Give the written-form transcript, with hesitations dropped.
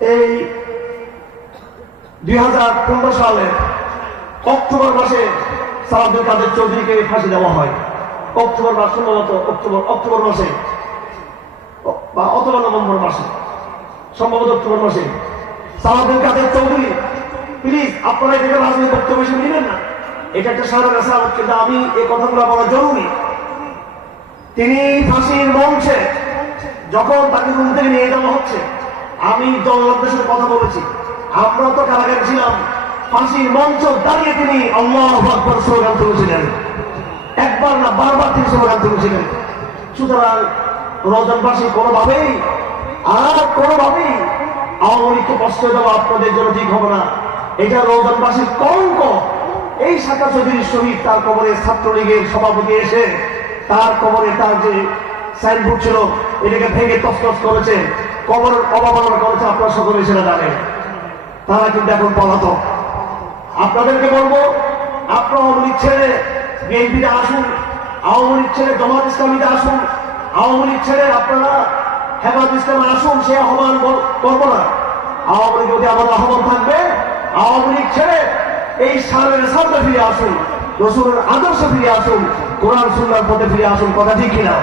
এই 2015 সালের অক্টোবর মাসে সালাউদ্দিন কাদের চৌধুরীকে ফাঁসি দেওয়া হয়। অক্টোবর মাস, সম্ভবত অক্টোবর মাসে বা অথবা নভেম্বর মাসে, সম্ভবত অক্টোবর মাসে সালাউদ্দিন কাদের চৌধুরী, প্লিজ আপনারা এটাকে রাজনৈতিক বক্তব্য হিসেবে নেবেন না, এটা একটা সাধারণ আসামত, কিন্তু আমি এই কথাগুলো বলা জরুরি। তিনি ফাঁসির মঞ্চে যখন তাকে রুম থেকে নিয়ে যাওয়া হচ্ছে, আমি জনগণদের সাথে কথা বলেছি, আমরা তো কারাগারে ছিলাম, ফাঁসির মঞ্চ দাঁড়িয়ে তিনি আল্লাহু আকবার স্লোগান তুলেছিলেন, একবার না বারবার তিনি স্লোগান তুলেছিলেন। সুতরাং রমজানবাসী কোনোভাবেই আওয়ামী লীগকে কষ্ট দেওয়া আপনাদের জন্য ঠিক হবে না। এটা রমজানবাসীর কলঙ্ক। এই শাখা চৌধুরীর শহীদ, তার কবরে ছাত্রলীগের সভাপতি এসে তার কবরে তার যে সাইনবোর্ড ছিল এটাকে ভেঙে তছনছ করেছে, কবর অবমাননা করেছে, আপনারা সকলে সেটা জানেন। তারা কিন্তু এখন পলাতক। আপনাদেরকে বলবো, আপনারা আওয়ামী লীগ ছেড়ে বিএনপিতে আসুন, আওয়ামী লীগ ছেড়ে জামাত ইসলামীতে আসুন, আওয়ামী লীগ ছেড়ে আপনারা হেফাজত ইসলামে আসুন, সে আহ্বান করবো না। আওয়ামী লীগ যদি আমাদের আহ্বান থাকবে, আওয়ামী লীগ ছেড়ে এই সারের সামনে ফিরে আসুন, রসুলের আদর্শে ফিরে আসুন, কোরআন সুন্নাহর পথে ফিরে আসুন। কথা ঠিক কিনা?